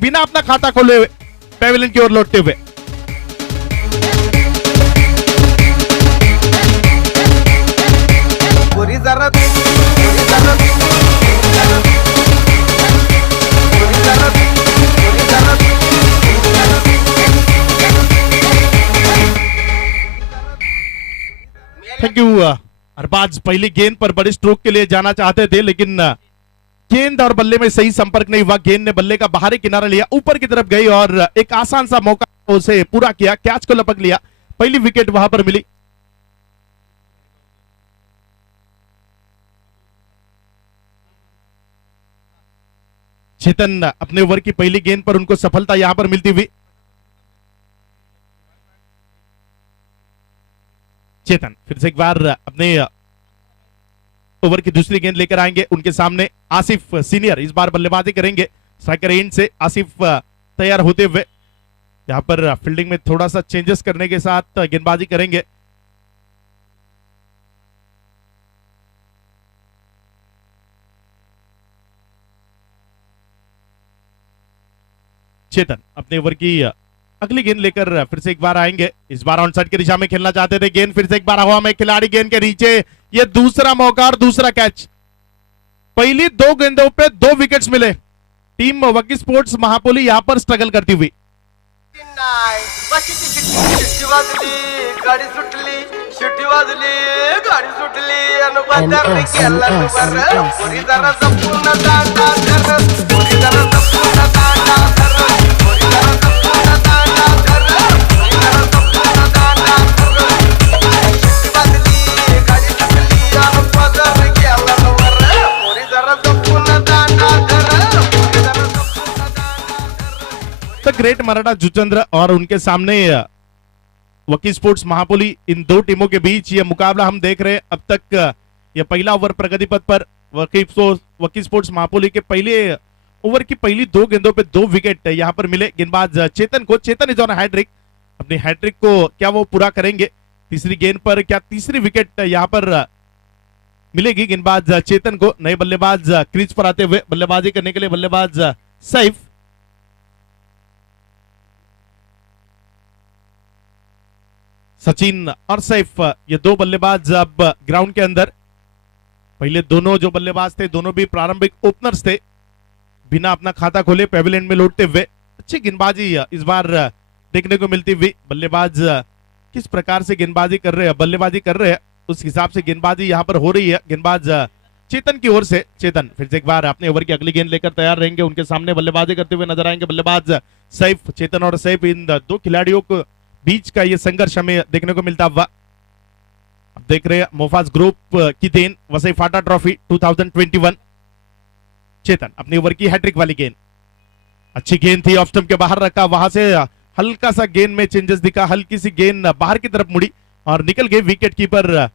बिना अपना खाता खोले हुए पेविलियन की ओर लौटते हुए। Thank you. अरबाज पहली गेंद पर बड़े स्ट्रोक के लिए जाना चाहते थे, लेकिन गेंद और बल्ले में सही संपर्क नहीं हुआ। गेंद ने बल्ले का बाहरी किनारा लिया, ऊपर की तरफ गई और एक आसान सा मौका उसे पूरा किया, कैच को लपक लिया। पहली विकेट वहां पर मिली। चेतन अपने ओवर की पहली गेंद पर उनको सफलता यहां पर मिलती हुई। चेतन फिर से एक बार अपने ओवर की दूसरी गेंद लेकर आएंगे। उनके सामने आसिफ सीनियर इस बार बल्लेबाजी करेंगे। स्ट्राइकर एंड से आसिफ तैयार होते हुए यहां पर फील्डिंग में थोड़ा सा चेंजेस करने के साथ गेंदबाजी करेंगे। चेतन अपने ओवर की अगली गेंद लेकर फिर से एक बार आएंगे। इस बार ऑन साइड की दिशा में खेलना चाहते थे। गेंद फिर से एक बार हवा में, खिलाड़ी गेंद के नीचे। यह दूसरा मौका और दूसरा कैच। पहली दो गेंदों पे 2 विकेट्स मिले। टीम वकी स्पोर्ट्स महापोली यहां पर स्ट्रगल करती हुई। गाडी सुटली, शिट्टी वाजली, गाडी सुटली, ग्रेट मराठा जुचंद्र और उनके सामने वकी स्पोर्ट्स महापोली, इन दो टीमों के बीच यह मुकाबला हम देख रहे हैं। अब तक यह पहला ओवर प्रगति पथ पर वकी स्पोर्ट्स महापोली के पहले ओवर की पहली 2 गेंदों पे 2 विकेट यहां पर मिले गेंदबाज चेतन को। Chetan is on hat trick. अपनी हैट्रिक को क्या वो पूरा करेंगे? तीसरी गेंद पर क्या तीसरी विकेट यहां पर मिलेगी गेंदबाज चेतन को? नए बल्लेबाज क्रीज पर आते हुए बल्लेबाजी करने के लिए बल्लेबाज सैफ। सचिन और सैफ ये 2 बल्लेबाज अब ग्राउंड के अंदर। पहले दोनों जो बल्लेबाज थे दोनों भी प्रारंभिक ओपनर्स थे। बिना अपना खाता खोले पेविलियन में लौटते हुए अच्छी गेंदबाजी इस बार देखने को मिलती हुई। बल्लेबाज किस प्रकार से गेंदबाजी कर रहे हैं, बल्लेबाजी कर रहे हैं, उस हिसाब से गेंदबाजी यहां पर हो रही है। गेंदबाज चेतन की ओर से। चेतन फिर से एक बार अपने ओवर की अगली गेंद लेकर तैयार रहेंगे। उनके सामने बल्लेबाजी करते हुए नजर आएंगे बल्लेबाज सैफ। चेतन और सैफ इन 2 खिलाड़ियों को बीच का ये संघर्ष हमें देखने को मिलता हुआ। अब देख रहे हैं मोफाज ग्रुप की देन वसई फाटा ट्रॉफी 2021। चेतन अपनी ओवर की हैट्रिक वाली गेंद, अच्छी गेंद थी, ऑफ स्टंप के बाहर रखा। वहां से हल्का सा गेंद में चेंजेस दिखा, हल्की सी गेंद बाहर की तरफ मुड़ी और निकल गई। विकेट कीपर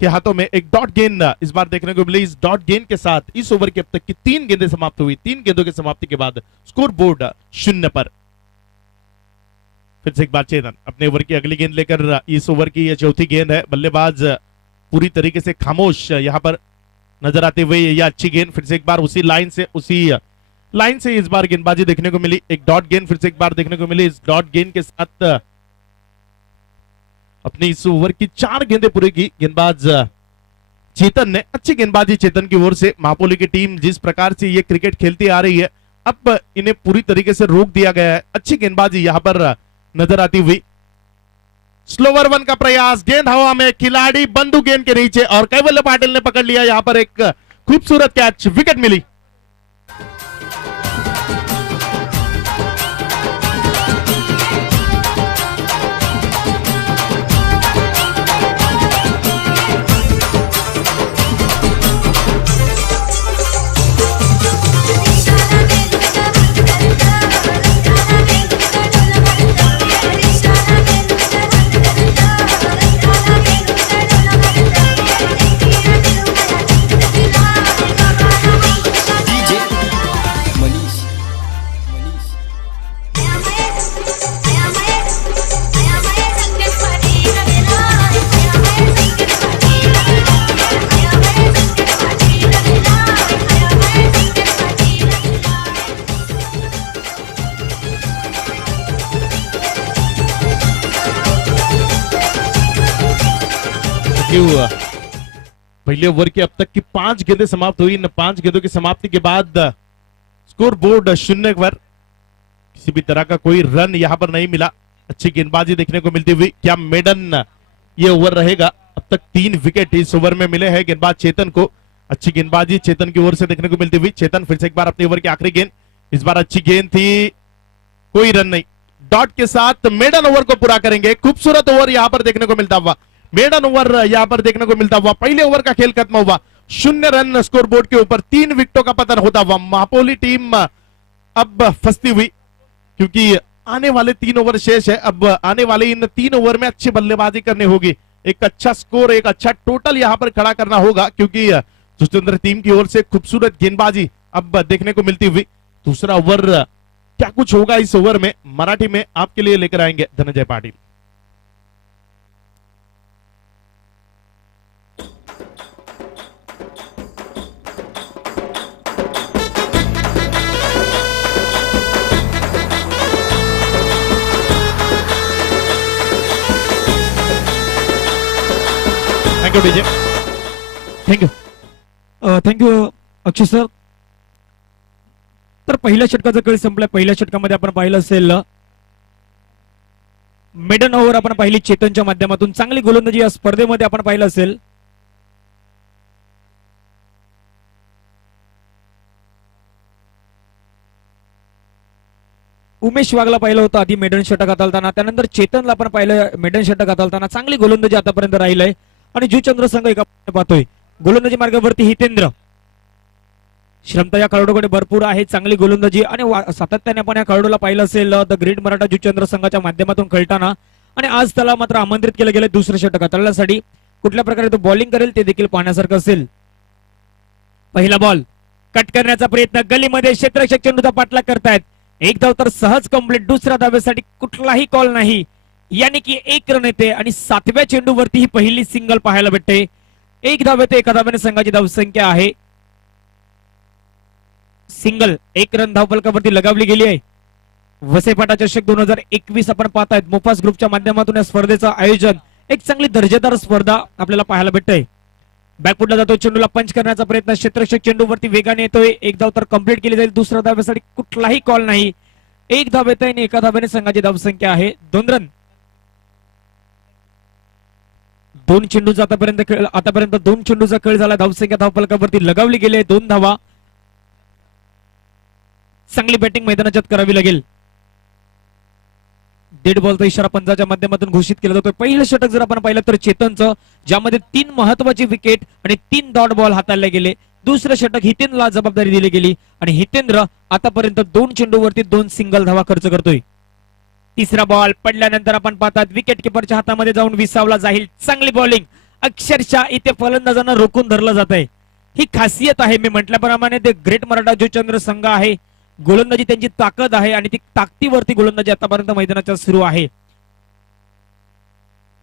के हाथों में एक डॉट गेंद इस बार देखने को मिली। इस डॉट गेंद के साथ इस ओवर के अब तक की 3 गेंदें समाप्त हुई। 3 गेंदों की समाप्ति के बाद स्कोर बोर्ड 0 पर। फिर से एक बार चेतन अपने ओवर की अगली गेंद लेकर, इस ओवर की यह चौथी गेंद है। बल्लेबाज पूरी तरीके से खामोश यहां पर नजर आते हुए। यह अच्छी गेंद फिर से एक बार उसी लाइन से इस बार गेंदबाजी देखने को मिली। एक डॉट गेंद फिर से एक बार देखने को मिली। इस डॉट गेंद के साथ अपनी इस ओवर की 4 गेंदें पूरी की गेंदबाज चेतन ने। अच्छी गेंदबाजी चेतन की ओर से। महापोली की टीम जिस प्रकार से ये क्रिकेट खेलती आ रही है, अब इन्हें पूरी तरीके से रोक दिया गया है। अच्छी गेंदबाजी यहां पर नजर आती हुई। स्लोवर 1 का प्रयास, गेंद हवा में, खिलाड़ी बंदू गेंद के नीचे और कैवल्य पाटिल ने पकड़ लिया। यहां पर एक खूबसूरत कैच, विकेट मिली। यू। पहले ओवर की अब तक की 5 गेंदें समाप्त हुई। इन 5 गेंदों की समाप्ति के बाद स्कोर बोर्ड 0 पर। किसी भी तरह का कोई रन यहां पर नहीं मिला। अच्छी गेंदबाजी देखने को मिलती हुई। क्या मेडन ये ओवर रहेगा? अब तक 3 विकेट इस ओवर में मिले हैं गेंदबाज चेतन को। अच्छी गेंदबाजी चेतन की ओर से देखने को मिलती हुई। चेतन फिर से एक बार अपनी ओवर की आखिरी गेंद। इस बार अच्छी गेंद थी, कोई रन नहीं। डॉट के साथ मेडन ओवर को पूरा करेंगे। खूबसूरत ओवर यहां पर देखने को मिलता हुआ, मेडन ओवर यहां पर देखने को मिलता हुआ। पहले ओवर का खेल खत्म हुआ, 0 रन स्कोर बोर्ड के ऊपर। 3 विकेटों का पतन होता हुआ महापोली टीम अब फंसती हुई, क्योंकि आने वाले 3 ओवर शेष है। अब आने वाले इन 3 ओवर में अच्छी बल्लेबाजी करनी होगी। एक अच्छा स्कोर, एक अच्छा टोटल यहां पर खड़ा करना होगा, क्योंकि जुस्तेंद्र टीम की ओर से खूबसूरत गेंदबाजी अब देखने को मिलती हुई। दूसरा ओवर क्या कुछ होगा इस ओवर में, मराठी में आपके लिए लेकर आएंगे Dhananjay Patil. Thank you DJ, thank you thank you Akshay sir. तर पहिल्या षटकाचा खेळ संपलाय. पहिल्या षटकामध्ये आपण पाहिलं असेल मेडन ओव्हर आपण पाहिली चेतनच्या माध्यमातून. चांगली गोलंदाजी या स्पर्धेमध्ये आपण पाहिलं असेल. उमेश वाघला पाहिलं होतं आधी मेडन षटक हाताळताना, त्यानंतर चेतनला आपण पाहिलं मेडन षटक हाताळताना. चांगली गोलंदाजी आतापर्यंत राहिलंय. आणि जुचंद्र संघ एका पाहतोय गोलंदाजी मार्गावरती हितेंद्र. श्रमता या खेळाडूकडे भरपूर आहे, चांगली गोलंदाजी आणि सातत्याने आपण या खेळाडूला पाहिलं असेल द ग्रेट मराठा जुचंद्र संघाच्या माध्यमातून खेळताना. आणि आज त्याला मात्र आमंत्रित केलं गेलं दुसरं षटक हाताळण्यासाठी. कुठल्या प्रकारे तो बॉलिंग करेल ते देखील पाहण्यासारखं असेल. पहिला बॉल कट करण्याचा प्रयत्न, गलीमध्ये क्षेत्ररक्षक चेंडूचा पाठलाग करतायत. एक धाव तर सहज कंप्लीट. दुसऱ्या धावेसाठी कुठलाही कॉल नाही, यानी की 1 रन येते. आणि 7व्या चेंडूवरती ही पहिली सिंगल पाहायला भेटते. 1 धाव येते, एका धाव्याने संघाची धावसंख्या आहे सिंगल. 1 रन धावफलकावरती लगावली गेली आहे. वसेपाटा चषक 2021 आपण पाहतायत मोफास ग्रुपच्या माध्यमातून या स्पर्धेचं आयोजन. एक चांगली दर्जेदार स्पर्धा आपल्याला पाहायला भेटते. बॅकफुटला जातो, चेंडूला पंच करण्याचा प्रयत्न, क्षेत्ररक्षक चेंडूवरती वेगाने येतोय. 1 धाव तर कंप्लीट केली जाईल. दुसऱ्या धावेसाठी कुठलाही कॉल नाही. 1 धाव येत आहे आणि एका धाव्याने संघाची धावसंख्या आहे 2 रन. 2 चेंडूचा आतापर्यंत 2 चेंडूचा खेळ झाला. धावसंख्या धावफलकावरती लगावली गेली 2 धावा. चांगली बॅटिंग मैदानाच्यात करावी लागेल. डेड बॉलचा इशारा पंचाच्या माध्यमातून घोषित केला जातोय. पहिलं षटक जर आपण पाहिलं तर चेतनचं, ज्यामध्ये 3 महत्वाची विकेट आणि 3 डॉट बॉल हाताळले गेले. दुसरं षटक हितेंद्रला जबाबदारी दिली गेली आणि हितेंद्र आतापर्यंत 2 चेंडूवरती 2 सिंगल धावा खर्च करतोय. तिसरा बॉल पडल्यानंतर आपण पाहतात विकेट किपरच्या हातामध्ये जाऊन विसावला जाईल. चांगली बॉलिंग, अक्षरशः इथे फलंदाजांना रोखून धरलं जात आहे. ही खासियत आहे. मी म्हटल्याप्रमाणे ते ग्रेट मराठा जुचंद्र संघ आहे. गोलंदाजी त्यांची ताकद आहे आणि ती ताकदीवरती गोलंदाजी आतापर्यंत मैदानाच्या सुरू आहे.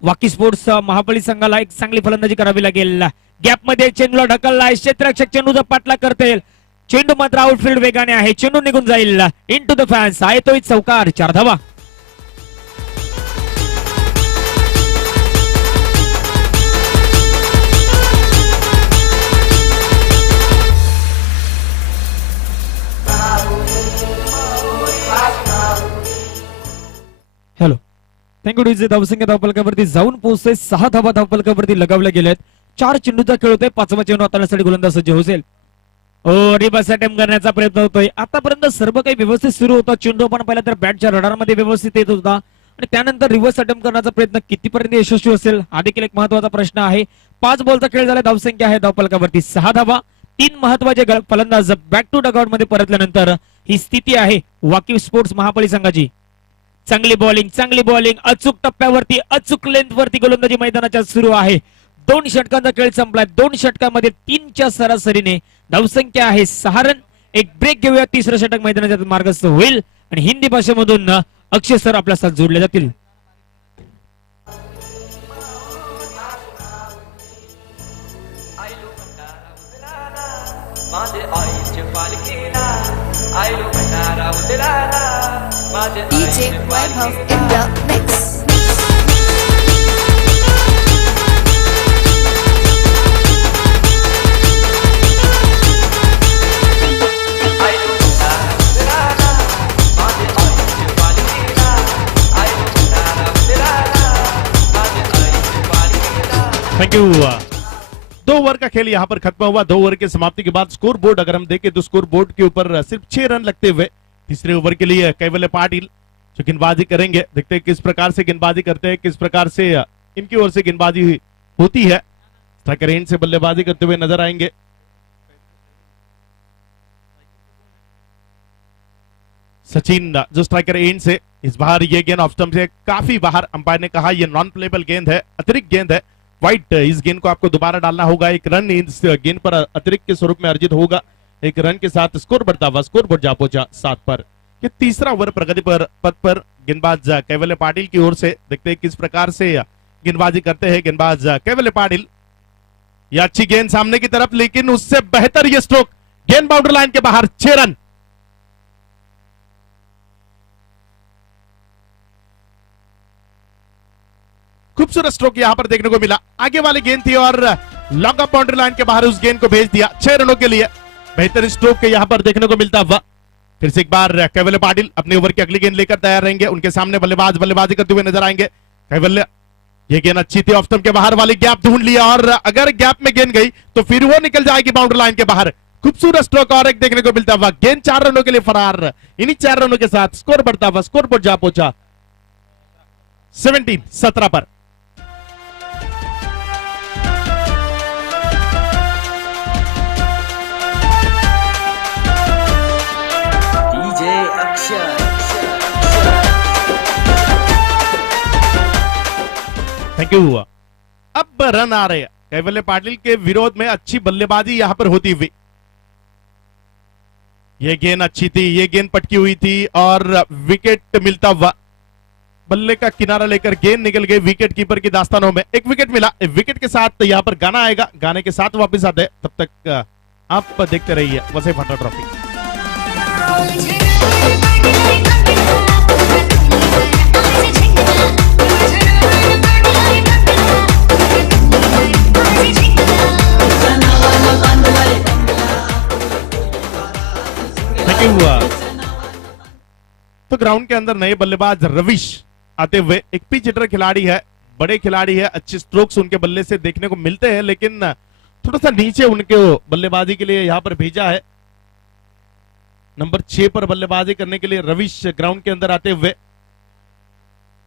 वाकी स्पोर्ट्स महाबळी संघाला एक चांगली फलंदाजी करावी लागेल. गॅप मध्ये चेंडूला ढकललाय, क्षेत्ररक्षक चेंडूचा पाठलाग करते. चेंडू मात्र आउटफील्ड वेगाने आहे, चेंडू निघून जाईल इन टू द फॅन्स. आहे तो चौकार, 4 धावा. Hello, thank you DJ. धावसंख्या धावफलकावरती जाऊन पोहोचते. 6 धावा धावफलकावरती लगावल्या गेल्यात. 4 चेंडूचा खेळ होतोय. 5वा चेंडू हाताळण्यासाठी गोलंदाज सज्ज होईल. रिवर्स अटेम्प्ट करण्याचा प्रयत्न होतोय. आतापर्यंत सर्व काही व्यवस्थित सुरू होतं. चेंडू आपण पाहिला तर बॅटच्या रडारमध्ये व्यवस्थित येत होता आणि त्यानंतर रिव्हर्स अटेम्प्ट करण्याचा प्रयत्न कितीपर्यंत यशस्वी असेल हा देखील एक महत्वाचा प्रश्न आहे. 5 बॉलचा खेळ झाला. धावसंख्या आहे धावफलकावरती 6 धावा. 3 महत्वाचे फलंदाज बॅक टू डगआउट मध्ये परतल्यानंतर ही स्थिती आहे वाकी स्पोर्ट्स महाबळी संघाची. चांगली बॉलिंग अचूक टप्प्यावरती, अचूक लेंथ वरती गोलंदाजी मैदानाच्या सुरू आहे. 2 षटकांचा खेळ संपलाय. 2 षटकांमध्ये 3च्या सरासरीने धावसंख्या आहे 6 रन. एक ब्रेक घेऊया. तिसरं षटक मैदानाच्या मार्गस्थ होईल आणि हिंदी भाषेमधून अक्षय सर आपल्या साथ जोडले जातील. DJ Webhoff in the mix. Thank you. 2 over का खेल यहाँ पर खत्म हुआ। 2 ओवर की समाप्ति के बाद स्कोर बोर्ड अगर हम देखें तो स्कोर बोर्ड के ऊपर सिर्फ 6 रन लगते हुए तीसरे ओवर के लिए कैवल्य पाटिल जो गेंदबाजी करेंगे। देखते हैं किस प्रकार से गेंदबाजी करते हैं, किस प्रकार से इनकी ओर से गेंदबाजी होती है। स्ट्राइकर एंड से बल्लेबाजी करते हुए नजर आएंगे। सचिन जो स्ट्राइकर एंड से इस बार ये गेंद ऑफ स्टंप से काफी बाहर, अंपायर ने कहा ये नॉन प्लेबल गेंद है, अतिरिक्त गेंद है, वाइट। इस गेंद को आपको दोबारा डालना होगा। एक रन इस गेंद पर अतिरिक्त के स्वरूप में अर्जित होगा। एक रन के साथ स्कोर बढ़ता हुआ स्कोर बोर्ड जा पहुंचा 7 पर। ये तीसरा ओवर प्रगति पर पद पर गेंदबाज कैवल्य पाटिल की ओर से। देखते हैं किस प्रकार से गेंदबाजी करते हैं गेंदबाज कैवल्य पाटिल। यह अच्छी गेंद सामने की तरफ, लेकिन उससे बेहतर ये स्ट्रोक, गेंद बाउंड्री लाइन के बाहर। 6 रन। खूबसूरत स्ट्रोक यहां पर देखने को मिला। आगे वाली गेंद थी और लॉन्ग ऑफ बाउंड्री लाइन के बाहर उस गेंद को भेज दिया। 6 रनों के लिए बेहतर स्ट्रोक यहां पर देखने को मिलता हुआ। फिर से एक बार कैवल्य पाटिल अपने ओवर की अगली गेंद लेकर तैयार रहेंगे। उनके सामने बल्लेबाज बल्लेबाजी करते हुए नजर आएंगे। कैवल्य, ये गेंद अच्छी थी, ऑफ स्टंप के बाहर वाली गैप ढूंढ लिया और अगर गैप में गेंद गई तो फिर वो निकल जाएगी बाउंड्री लाइन के बाहर। खूबसूरत स्ट्रोक और एक देखने को मिलता हुआ। गेंद 4 रनों के लिए फरार। इन्हीं 4 रनों के साथ स्कोर बढ़ता हुआ स्कोर बोर्ड जा पहुंचा 17 पर। डीजे अक्षर थैंक यू। अब रन आ रहे हैं कैवल्य पाटिल के विरोध में। अच्छी बल्लेबाजी यहां पर होती हुई। ये गेंद अच्छी थी, ये गेंद पटकी हुई थी और विकेट मिलता हुआ। बल्ले का किनारा लेकर गेंद निकल गई विकेट कीपर की दास्तानों में। एक विकेट मिला। विकेट के साथ यहां पर गाना आएगा, गाने के साथ वापस आते हैं। तब तक आप देखते रहिए वसई भाटा ट्रॉफी। तो ग्राउंड के अंदर नए बल्लेबाज रविश आते हुए। एक पिच हिटर खिलाड़ी है, बड़े खिलाड़ी है, अच्छे स्ट्रोक्स उनके बल्ले से देखने को मिलते हैं, लेकिन थोड़ा सा नीचे उनके बल्लेबाजी के लिए यहां पर भेजा है। नंबर 6 पर बल्लेबाजी करने के लिए रविश ग्राउंड के अंदर आते हुए।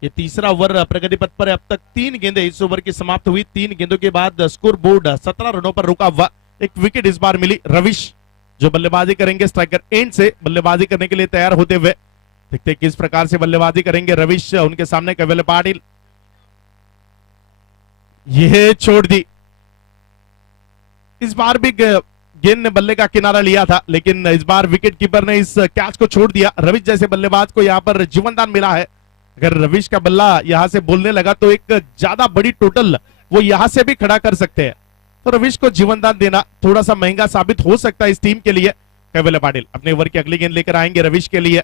ये तीसरा ओवर प्रगति पथ पर है। अब तक 3 गेंदें इस ओवर की समाप्त हुई। 3 गेंदों के बाद स्कोर बोर्ड 17 रनों पर रुका हुआ। एक विकेट इस बार मिली। रविश जो बल्लेबाजी करेंगे स्ट्राइकर एंड से बल्लेबाजी करने के लिए तैयार होते हुए। देखते हैं किस प्रकार से बल्लेबाजी करेंगे रविश। उनके सामने कैवल्य पाटिल, यह छोड़ दी। इस बार भी गेंद ने बल्ले का किनारा लिया था, लेकिन इस बार विकेट कीपर ने इस कैच को छोड़ दिया। रविश जैसे बल्लेबाज को यहां पर जीवनदान मिला है। अगर रविश का बल्ला यहां से बोलने लगा तो एक ज्यादा बड़ी टोटल वो यहां से भी खड़ा कर सकते हैं। तो रविश को जीवनदान देना थोड़ा सा महंगा साबित हो सकता है इस टीम के लिए। कैवल्य पाटिल अपने ओवर की अगली गेंद लेकर आएंगे रविश के लिए।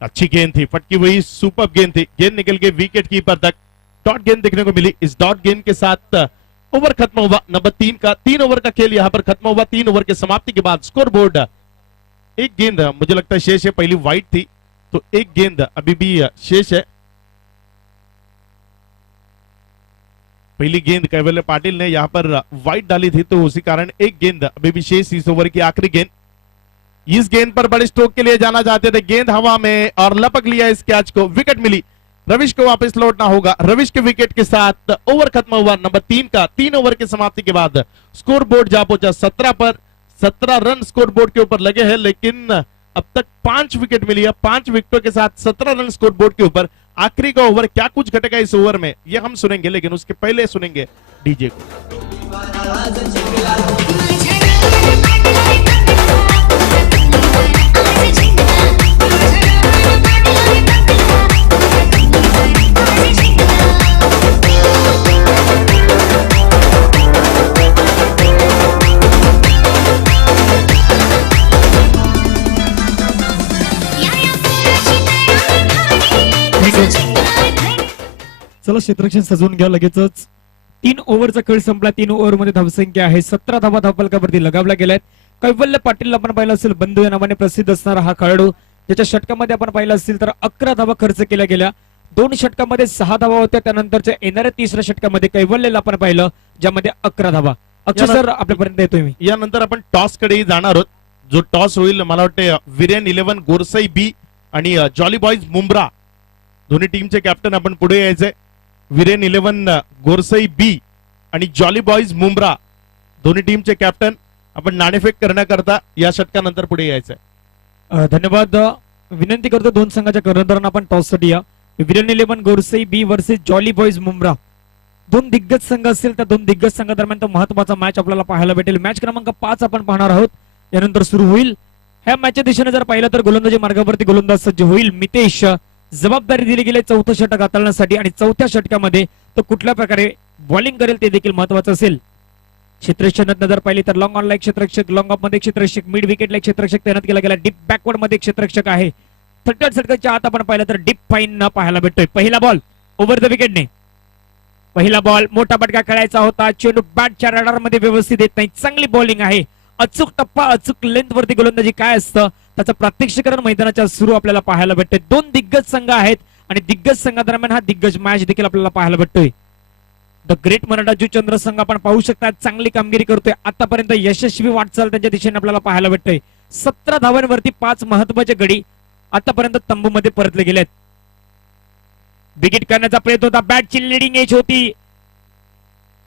अच्छी गेंद थी, फटकी हुई सुपर गेंद थी। गेंद निकल गई विकेट कीपर तक। डॉट गेंद देखने को मिली। इस डॉट गेंद के साथ ओवर खत्म हुआ। नंबर 3 का 3 ओवर का खेल यहां पर खत्म हुआ। 3 ओवर की समाप्ति के बाद स्कोर बोर्ड, एक गेंद मुझे लगता है शेष है। पहली वाइट थी तो एक गेंद अभी भी शेष है। पहली गेंद कैवल्य पाटिल ने यहां पर वाइट डाली थी, तो उसी कारण एक गेंद अभी भी शेष इस ओवर की आखिरी गेंद। इस गेंद पर बड़े स्ट्रोक के लिए जाना चाहते थे। गेंद हवा में और लपक लिया इस कैच को। विकेट मिली। रविश को वापस लौटना होगा। रविश के विकेट के साथ ओवर खत्म हुआ। नंबर 3 का 3 ओवर की समाप्ति के बाद स्कोर बोर्ड जा पहुंचा 17 पर। 17 रन स्कोर बोर्ड के ऊपर लगे हैं, लेकिन अब तक 5 विकेट मिली है। 5 विकेटों के साथ 17 रन स्कोर बोर्ड के ऊपर। आखिरी का ओवर क्या कुछ घटेगा इस ओवर में, ये हम सुनेंगे, लेकिन उसके पहले सुनेंगे डीजे को। चला क्षेत्ररक्षण सजवून घ्या लगेचच। 3 ओव्हरचा खेळ संपला। 3 ओव्हरमध्ये धावसंख्या आहे 17 धावा धावफलकावरती लगावल्या गेल्यात। कैवल्य पाटील आपण पाहिलं असेल बंधू या नावाने प्रसिद्ध असणारा हा खेळाडू, ज्याच्या षटकामध्ये आपण पाहिलं असेल तर 11 धावा खर्च केल्या गेल्या। 2 षटकामध्ये 6 धावा होत्या. त्यानंतरच्या येणाऱ्या 3ऱ्या षटकामध्ये कैवल्यला आपण पाहिलं ज्यामध्ये 11 धावा. अक्षय सर आपल्यापर्यंत येतोय मी. यानंतर आपण टॉस कडे जाणार आहोत. जो टॉस होईल मला वाटते विरेन 11 गोरसई बी आणि जॉली बॉईज मुंब्रा दोन्ही टीमचे कॅप्टन आपण पुढे यायचंय. विरेन 11 गोरसई बी आणि जॉली बॉईज मुंब्रा दोन्ही टीमचे कॅप्टन आपण नाणेफेक करण्याकरता या षटकानंतर पुढे यायचंय. धन्यवाद. विनंती करतो 2 संघाच्या कर्णधारांना आपण टॉस साठी या. विरेन 11 गोरसई बी वर्सेस जॉली बॉईज मुंब्रा 2 दिग्गज संघ असतील. त्या 2 दिग्गज संघादरम्यान तो महत्वाचा मॅच आपल्याला पाहायला भेटेल. मॅच क्रमांक 5 आपण पाहणार आहोत. यानंतर सुरू होईल. ह्या मॅचच्या दिशेने जर पाहिलं तर गोलंदाजी मार्गावरती गोलंदाज सज्ज होईल मितेश. जबाबदारी दिली गेली 4थं षटक हाताळण्यासाठी आणि 4थ्या षटकामध्ये तो कुठल्या प्रकारे बॉलिंग करेल ते देखील महत्वाचं असेल. क्षेत्ररक्षणात जर पाहिली तर लॉंग ऑन ला एक क्षेत्ररक्षक, लॉंग ऑफ मध्ये क्षेत्ररक्षक, मिड विकेटला एक क्षेत्ररक्षक तैनात केला गेला. डीप बॅकवर्ड मध्ये एक क्षेत्ररक्षक आहे. 3rd षटकाच्या आत आपण पाहिलं तर डीप फाईन न पाहायला भेटतोय. पहिला बॉल ओव्हर द विकेटने. पहिला बॉल मोठा फटका खेळायचा होता. चेंडू बॅटच्या रडार मध्ये व्यवस्थित येत नाही. चांगली बॉलिंग आहे. अचूक टप्पा, अचूक लेंथ वरती गोलंदाजी काय असतं त्याचं प्रात्यक्षिकरण मैदानाच्या सुरू आपल्याला पाहायला भेटते. 2 दिग्गज संघ आहेत आणि दिग्गज संघादरम्यान हा दिग्गज मॅच देखील आपल्याला पाहायला भेटतोय. द ग्रेट मराठा जुचंद्र संघ आपण पाहू शकता चांगली कामगिरी करतोय. आतापर्यंत यशस्वी वाटचाल त्यांच्या दिशेने आपल्याला पाहायला भेटतोय. 17 धावांवरती 5 महत्वाचे गडी आतापर्यंत तंबूमध्ये परतले गेलेत. विकेट करण्याचा प्रयत्न होता. बॅटची लिडिंग एज होती.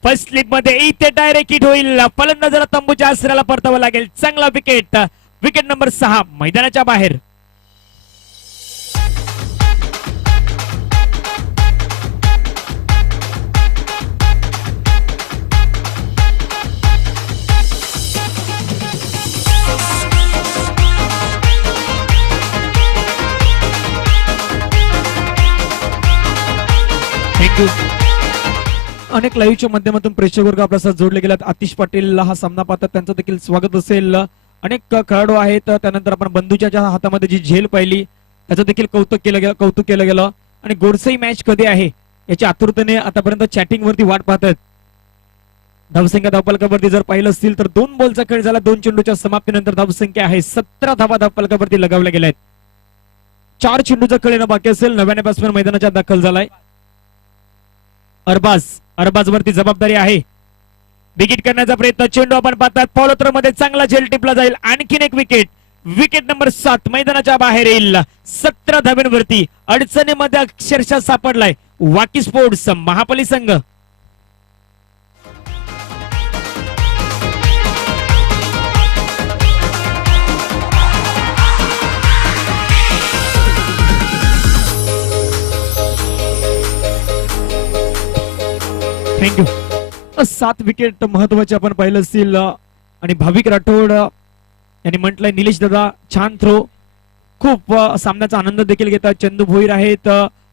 फर्स्ट स्लिप मध्ये इथे डायरेक्ट हिट होईल. फलंदाजाला तंबूच्या आसऱ्याला परतावं लागेल. चांगला विकेट. विकेट नंबर 6 मैदानाच्या बाहेर. थँक्यू. अनेक लाईव्हच्या माध्यमातून प्रेक्षक वर्ग आपल्यासह जोडले गेल्यात. आतिश पाटील हा सामना पाहतात त्यांचं देखील स्वागत असेल. अनेक खेळाडू आहेत. त्यानंतर आपण बंधूच्या हातामध्ये जी झेल पाहिली त्याचं देखील कौतुक केलं गेलं. आणि गोरसई मॅच कधी आहे याची आतुरतेने आतापर्यंत चॅटिंग वरती वाट पाहतात. धावसंख्या धावफलकावरती जर पाहिलं असतील तर 2 बॉलचा खेळ झाला. 2 चेंडूच्या समाप्तीनंतर धावसंख्या आहे 17 धावा धावफलकावरती लगावल्या गेल्या आहेत. 4 चेंडूचा खेळ येणं बाकी असेल. नव्याने बॅट्समॅन मैदानाच्या दाखल झालाय. अरबाज वरती जबाबदारी आहे. विकेट करण्याचा प्रयत्न. चेंडू आपण पाहतात फॉलोथ्रो मध्ये चांगला झेल टिपला जाईल. आणखीन एक विकेट. विकेट नंबर 7 मैदानाच्या बाहेर येईल. 17 धाब्यांवरती अडचणीमध्ये अक्षरशः सापडलाय वाकी स्पोर्ट्स महापली संघ. थँक्यू. 7 विकेट महत्वाचे आपण पाहिलं असतील. आणि भाविक राठोड यांनी म्हटलंय निलेश दादा छान थ्रो. खूप सामन्याचा आनंद देखील घेतात. चंदू भोईर आहेत.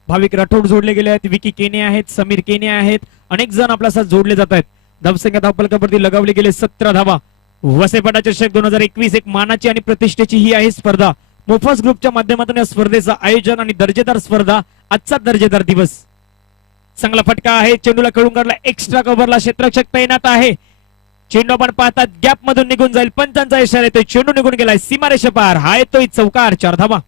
भाविक राठोड जोडले गेले आहेत. विकी केने आहेत. समीर केने आहेत. अनेक जण आपल्या साथ जोडले जात आहेत. धावसंख्या धावफलकावरती लगावले गेले 17 धावा. वसेपाटा चषक 2021 एक मानाची आणि प्रतिष्ठेची ही आहे स्पर्धा. मोफास ग्रुपच्या माध्यमातून या स्पर्धेचं आयोजन आणि दर्जेदार स्पर्धा. आजचा दर्जेदार दिवस. चांगला फटका आहे. चेंडूला खेळून काढला. एक्स्ट्रा कव्हरला क्षेत्ररक्षक तैनात आहे. चेंडू आपण पाहतात गॅप मधून निघून जाईल. पंचांचा इशारा येतोय. चेंडू निघून गेलाय सीमारेषे पार. हा येतोय चौकार. 4 धावा.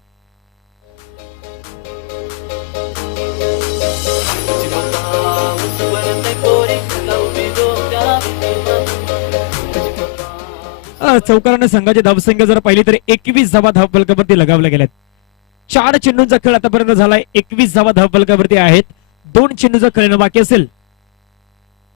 चौकाराने संघाची धावसंख्या जर पाहिली तर 21 धावा धावफलकावरती लगावल्या गेल्यात. 4 चेंडूंचा खेळ आतापर्यंत झालाय. 21 धावा धावफलकावरती आहेत. 2 चेंडूचा खेळणं बाकी असेल.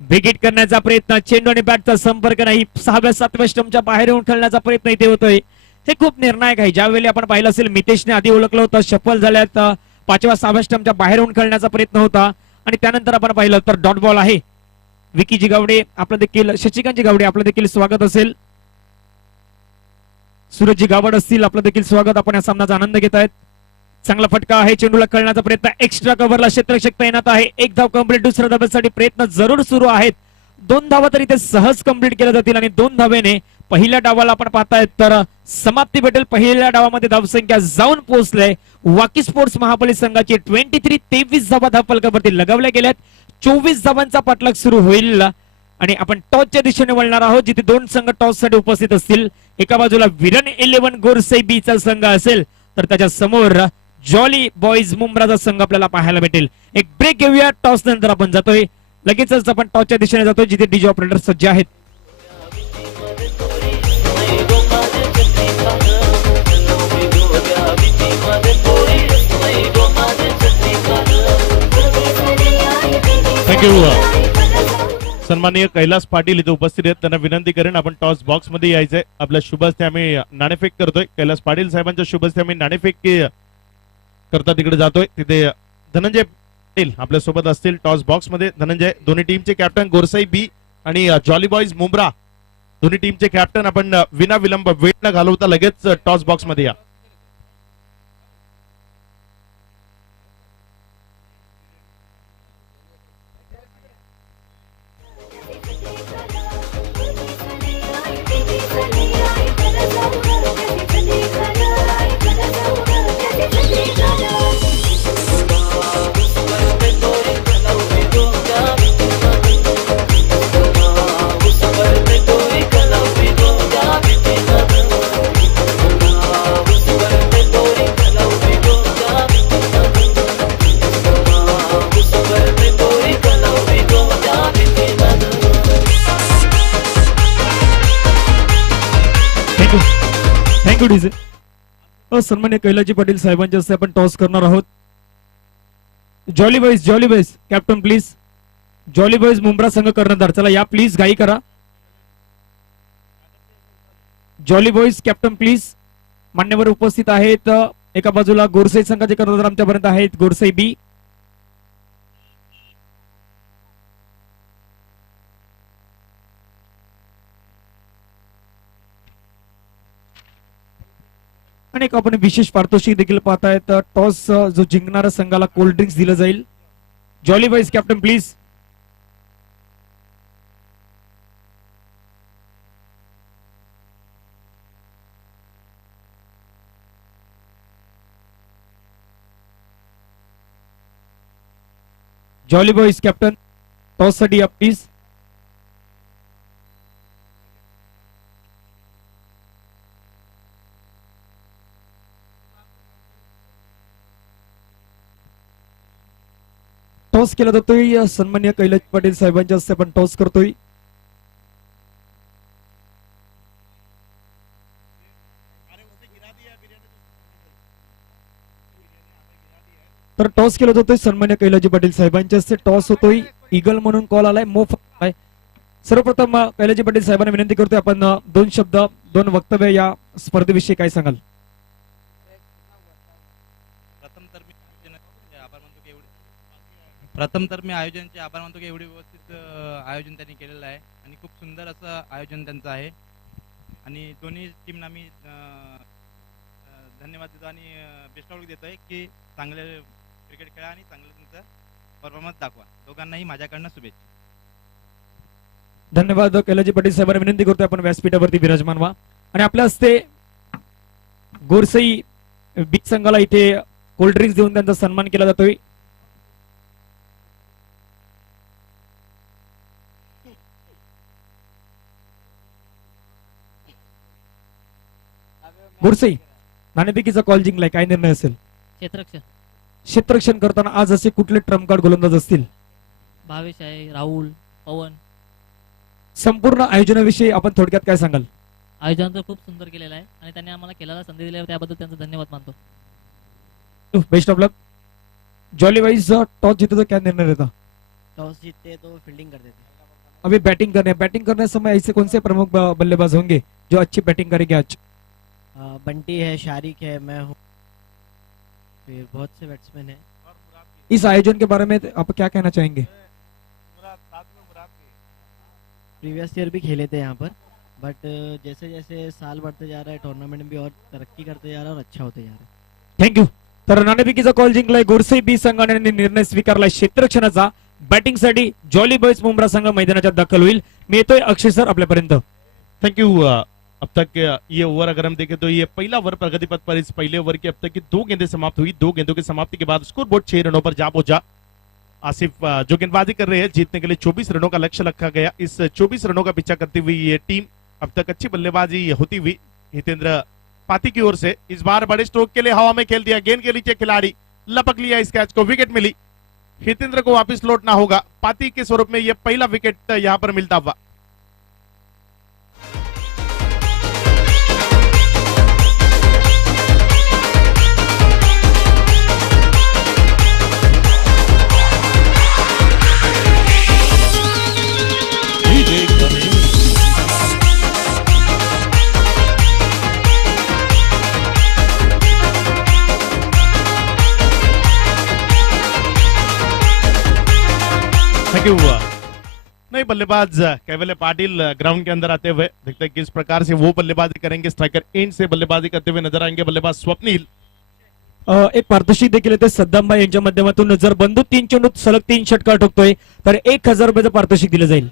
विकेट करण्याचा प्रयत्न. चेंडू आणि बॅटचा संपर्क नाही. 6व्या-7व्या स्टंपच्या बाहेर येऊन खेळण्याचा प्रयत्न इथे होतोय. हे खूप निर्णायक आहे. ज्यावेळी आपण पाहिलं असेल मितेशने आधी ओळखलं होतं शफल झाल्यात 5व्या-6व्या स्टंपच्या बाहेर येऊन खेळण्याचा प्रयत्न होता. आणि त्यानंतर आपण पाहिलं तर डॉट बॉल आहे. विकीजी गावडे आपलं देखील, शशिकांतजी गावडे आपलं देखील स्वागत असेल. सूरजजी गावड असतील आपलं देखील स्वागत. आपण या सामन्याचा आनंद घेत आहेत. चांगला फटका आहे. चेंडूला खेळण्याचा प्रयत्न. एक्स्ट्रा कव्हरला क्षेत्ररक्षक तैनात आहे. 1 धाव कंप्लीट. दुसऱ्या धाब्यासाठी प्रयत्न जरूर सुरू आहेत. 2 धावा तर इथे सहज कंप्लीट केल्या जातील आणि 2 धावेने पहिल्या डावाला आपण पाहतायत तर समाप्ती भेटेल. पहिल्या डावामध्ये धावसंख्या जाऊन पोहोचले वाकी स्पोर्ट्स महापली संघाची 23 धावा धावफलकावरती लगावल्या गेल्यात. 24 धावांचा पाठलाग सुरू होईल आणि आपण टॉसच्या दिशेने वळणार आहोत जिथे 2 संघ टॉस साठी उपस्थित असतील. एका बाजूला विरन 11 गोरसई बीचा संघ असेल तर त्याच्या समोर जॉली बॉईज मुंब्राचा संघ आपल्याला पाहायला भेटेल. एक ब्रेक घेऊया, टॉस नंतर आपण जातोय लगेचच आपण टॉसच्या दिशेने जातोय जिथे डीजे ऑपरेटर सज्ज आहेत. थँक्यू. सन्माननीय कैलास पाटील इथे उपस्थित आहेत. त्यांना विनंती करेन आपण टॉस बॉक्स मध्ये यायचंय. आपल्या शुभ हस्ते आम्ही नाणेफेक करतोय. कैलास पाटील साहेबांच्या शुभ हस्ते आम्ही नाणेफेक करता तिकडे जातोय. तिथे धनंजय पाटील आपल्या सोबत असतील टॉस बॉक्स मध्ये. धनंजय, दोन्ही टीमचे कॅप्टन गोरसाई बी आणि जॉली बॉईज मुंब्रा दोन्ही टीमचे कॅप्टन आपण विना विलंब वेळ न घालवता लगेच टॉस बॉक्स मध्ये या. Thank you DJ. सन्मान्य कैलाजी पाटील साहेबांच्या हस्ते आपण टॉस करणार आहोत. Jolly boys captain please. Jolly boys Mumbra संघ कर्णधार, चला या प्लीज, घाई करा. Jolly boys captain please. मान्यवर उपस्थित आहेत. एका बाजूला गोरसाई संघाचे कर्णधार आमच्यापर्यंत आहेत, गोरसाई बी. आणि एक आपण विशेष पारितोषिक देखील पाहतायत. टॉस जो जिंकणाऱ्या संघाला कोल्ड ड्रिंक्स दिलं जाईल. Jolly boys captain please. Jolly boys captain, toss साठी या प्लीज. टॉस केला जातोय. सन्मान्य कैलास पाटील साहेबांच्या हस्ते आपण टॉस करतोय. तर टॉस केला जातोय सन्मान्य कैलाजी पाटील साहेबांच्या हस्ते. टॉस होतोय. ईगल म्हणून कॉल आलाय, मोफत. सर्वप्रथम कैलाजी पाटील साहेबांना विनंती करतोय आपण दोन शब्द, दोन वक्तव्य या स्पर्धेविषयी काय सांगाल? प्रथम तर मी आयोजनाचे आभार मानतो की एवढे व्यवस्थित आयोजन त्यांनी केलेलं आहे आणि खूप सुंदर असं आयोजन त्यांचं आहे. आणि दोन्ही टीमना मी धन्यवाद देतो आणि बेस्ट ऑफ लक देतोय की चांगले क्रिकेट खेळा आणि चांगलं तुमचं परफॉर्मन्स दाखवा. दोघांनाही माझ्याकडनं शुभेच्छा. धन्यवाद. कैलाजी पाटील साहेबांना विनंती करतोय आपण व्यासपीठावरती विराजमान व्हा. आणि आपल्या हस्ते गोरसई बीच संघाला इथे कोल्ड ड्रिंक्स देऊन त्यांचा सन्मान केला जातोय. गोरसई नाणेफेकीचा कॉल जिंकलाय, काय निर्णय असेल? क्षेत्ररक्षण करताना आज असे कुठले ट्रम्प कार्ड गोलंदाज असतील? भावेश आहे, राहुल, पवन. संपूर्ण आयोजनाविषयी आपण थोडक्यात काय सांगाल? आयोजन तर खूप सुंदर केलेलं आहे आणि त्यांनी आम्हाला खेळायला संधी दिली त्याबद्दल त्यांचा धन्यवाद मानतो. Best of luck. Jolly wise toss जीते तो क्या निर्णय रहता? टॉस जीतते तो फील्डिंग कर देते. अभी बैटिंग करने समय ऐसे कौन से प्रमुख बल्लेबाज होंगे जो अच्छी बैटिंग करेंगे आज? बंटी है, शारिक है, मैं हूँ, फिर बहुत से बैट्समैन हैं. इस आयोजन के बारे में आप क्या कहना चाहेंगे? प्रीवियस ईयर भी खेले थे यहाँ पर, बट जैसे जैसे साल बढ़ते जा रहा है टूर्नामेंट भी और तरक्की करते जा रहा है और अच्छा होते जा रहा है. थँक्यू. तर नाणेफेकीचा कॉल जिंकलाय गोरसई बी संघाने निर्णय स्वीकारलाय क्षेत्ररक्षणाचा. बॅटिंग साठी जॉली बॉयज मुंब्रा संघ मैदानाच्या दाखल होईल. मी येतोय अक्षय सर आपल्यापर्यंत. Thank you. अब तक ये ओवर अगर हम देखें तो ये पहला ओवर प्रगति पथ पर इस पहले ओवर की अब तक की 2 गेंदें समाप्त हुई. 2 गेंदों की समाप्ति के बाद स्कोर बोर्ड 6 रनों पर जा पहुंचा. आसिफ जो गेंदबाजी कर रहे हैं जीतने के लिए 24 रनों का लक्ष्य रखा गया. इस 24 रनों का पीछा करती हुई ये टीम अब तक अच्छी बल्लेबाजी होती हुई हितेंद्र पाती की ओर से। इस बार बड़े स्ट्रोक के लिए हवा में खेल दिया, गेंद के नीचे खिलाड़ी लपक लिया इस कैच को, विकेट मिली। हितेंद्र को वापस लौटना होगा। पाती के स्वरूप में यह पहला विकेट यहां पर मिलता हुआ। Thank you. नहीं, बल्लेबाज कैवल्य पाटिल ग्राउंड के अंदर आते हुए देखते हैं किस प्रकार से वो बल्लेबाजी करेंगे। स्ट्राइकर एंड से बल्लेबाजी करते हुए नजर आएंगे बल्लेबाज स्वप्नील। एक पारितोषिक देखील येते सद्दामबाई यांच्या माध्यमातून जर बंधू 3 चेंडूत सलग 3 षटकार ठोकतोय तर 1000 रुपयाचं पारितोषिक दिलं जाईल.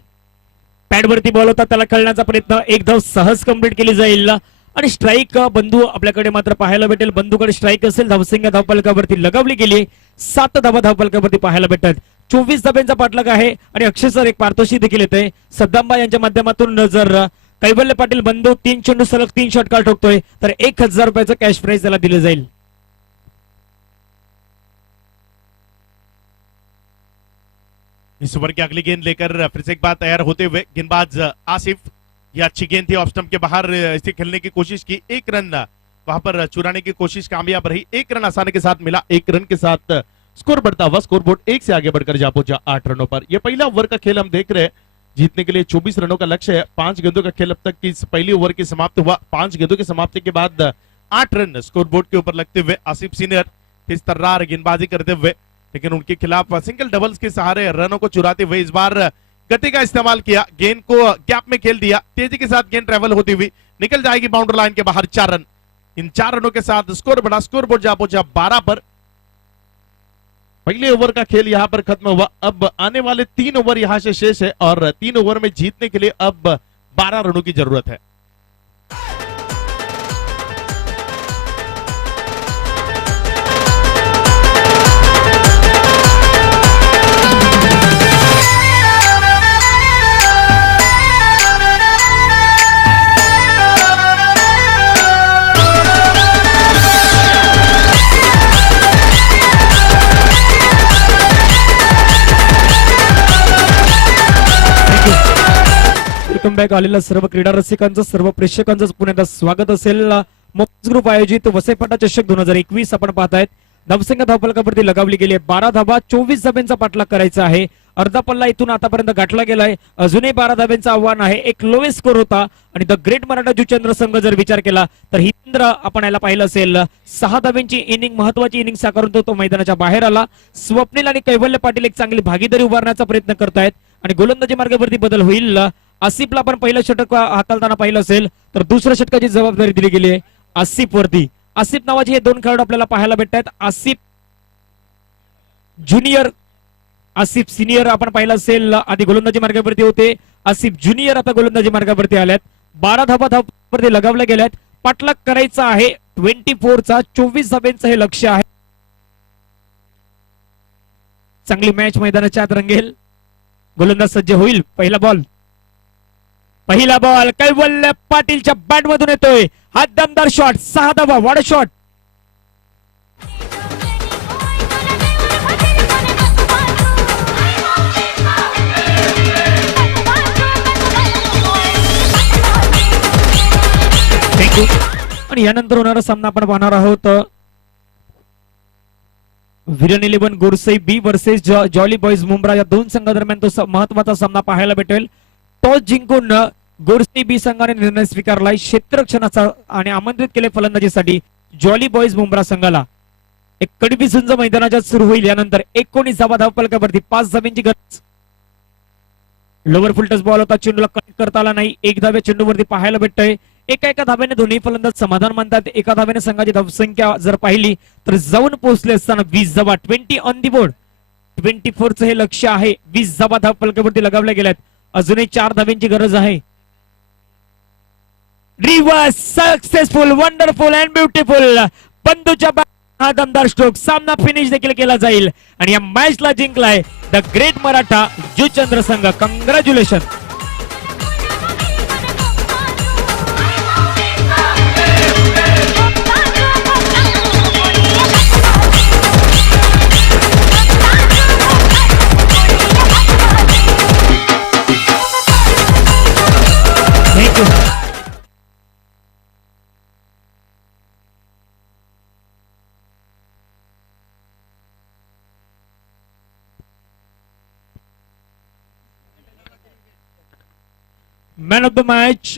पॅडवरती बॉल होता, त्याला खेळण्याचा प्रयत्न, एक धाव सहज कंप्लीट केली जाईल आणि स्ट्राईक बंधू आपल्याकडे मात्र पाहायला भेटेल. बंधूकडे स्ट्राईक असेल, धावसंख्या धावफलकावरती लगावली गेली, 7 धावा धावफलकावरती पाहायला भेटतात. 24 धाब्यांचा पाठलाग आहे आणि अक्षय सर एक पारितोषिक देखील येते सद्दामबाई यांच्या माध्यमातून. जर कैवल्य पाटील बंधू 3 चेंडू सलग 3 षटकार ठोकतोय तर 1000 रुपयाचं कॅश प्राइज त्याला दिलं जाईल. इस ओवर की अगली गेंद लेकर फिर से एक बार तैयार होते हुए गेंदबाज आसिफ। ये अच्छी गेंद थी, ऑफ स्टंप के बाहर इसे खेलने की कोशिश की, 1 रन वहां पर चुराने की कोशिश कामयाब रही। 1 रन आसानी के साथ मिला, 1 रन के साथ स्कोर बढ़ता हुआ, स्कोर बोर्ड 1 से आगे बढ़कर जा पहुंचा 8 रनों पर। यह पहला ओवर का खेल हम देख रहे हैं, जीतने के लिए 24 रनों का लक्ष्य है। 5 गेंदों का खेल अब तक की इस पहली ओवर की समाप्त हुआ। 5 गेंदों की समाप्ति के बाद 8 रन स्कोर बोर्ड के ऊपर लगते हुए आसिफ सीनियर तेज तर्रार गेंदबाजी करते हुए, लेकिन उनके खिलाफ सिंगल डबल्स के सहारे रनों को चुराते हुए इस बार गति का इस्तेमाल किया, गेंद को गैप में खेल दिया, तेजी के साथ गेंद ट्रेवल होती हुई निकल जाएगी बाउंड्री लाइन के बाहर। 4 रन, इन 4 रनों के साथ स्कोर बढ़ा, स्कोर बोर्ड जा पहुंचा 12 पर। पहले ओवर का खेल यहां पर खत्म हुआ। अब आने वाले 3 ओवर यहां से शेष है और 3 ओवर में जीतने के लिए अब 12 रनों की जरूरत है। वेलकम बॅक आलेल्या सर्व क्रीडा रसिकांचं, सर्व प्रेक्षकांचं पुन्हा एकदा स्वागत असेल. मोफत ग्रुप आयोजित वसईपाटा चषक 2021 आपण पाहतायत. धावसंख्या धावफलकावरती लगावली गेली आहे 12 धावा, 24 धाब्यांचा पाठलाग करायचा आहे. अर्धा पल्ला इथून आतापर्यंत गाठला गेलाय, अजूनही 12 धाब्यांचं आव्हान आहे. एक लोवेस्ट स्कोर होता आणि द ग्रेट मराठा जुचंद्र संघ जर विचार केला तर हितेंद्र आपण याला पाहिलं असेल 6 धाब्यांची इनिंग, महत्वाची इनिंग साकारून तो मैदानाच्या बाहेर आला. स्वप्नील आणि कैवल्य पाटील एक चांगली भागीदारी उभारण्याचा प्रयत्न करतायत आणि गोलंदाजी मार्गावरती बदल होईल. आसिफला आपण पहिलं षटक हाताळताना पाहिलं असेल तर दुसऱ्या षटकाची जबाबदारी दिली गेली आहे आसिफ वरती. आसिफ नावाचे हे 2 खेळाडू आपल्याला पाहायला भेटतात. आसिफ ज्युनियर, आसिफ सिनियर आपण पाहिलं असेल आधी गोलंदाजी मार्गावरती होते. आसिफ ज्युनियर आता गोलंदाजी मार्गावरती आल्यात. 12 धावा धाववरती लगावल्या गेल्यात. पाठलाग करायचा आहे 24चा, 24 धाब्यांचं हे लक्ष्य आहे. चांगली मॅच मैदानाच्या आत रंगेल. गोलंदाज सज्ज होईल. पहिला बॉल कैवल्य पाटीलच्या बॅट मधून येतोय. हा दमदार शॉट, 6 धावा, वॉड शॉट. थँक्यू. आणि यानंतर होणारा सामना आपण पाहणार आहोत विरन 11 गोरसई बी वर्सेस जॉली बॉयज मुंब्रा. या 2 संघादरम्यान तो महत्वाचा सामना पाहायला भेटेल. टॉस जिंकून गोरसई बी संघाने निर्णय स्वीकारलाय क्षेत्ररक्षणाचा आणि आमंत्रित केले फलंदाजीसाठी जॉली बॉयज मुंब्रा संघाला. एक कडवी झुंज मैदानाच्या सुरू होईल. यानंतर 19 धावा धावफलकावरती 5 धाब्यांची गरज. लोअर फुल टच बॉल होता, चेंडूला कनेक्ट करता आला नाही. 1 धाव्या चेंडूवरती पाहायला भेटतंय. एका धाब्याने दोन्ही फलंदाज समाधान मानतात. एका धाब्याने संघाची धावसंख्या जर पाहिली तर जाऊन पोहोचले असताना 20 धावा, 20 ऑन दी बोर्ड. 24चं हे लक्ष्य आहे. 20 धावा धावफलकावरती लगावल्या गेल्यात. अजूनही 4 धाब्यांची गरज आहे. Reverse successful, wonderful and beautiful. बंधूच्या हा दमदार स्ट्रोक, सामना फिनिश देखील केला जाईल आणि या मॅचला जिंकलाय द ग्रेट मराठा जुचंद्र संघ. Congratulation. Man of the match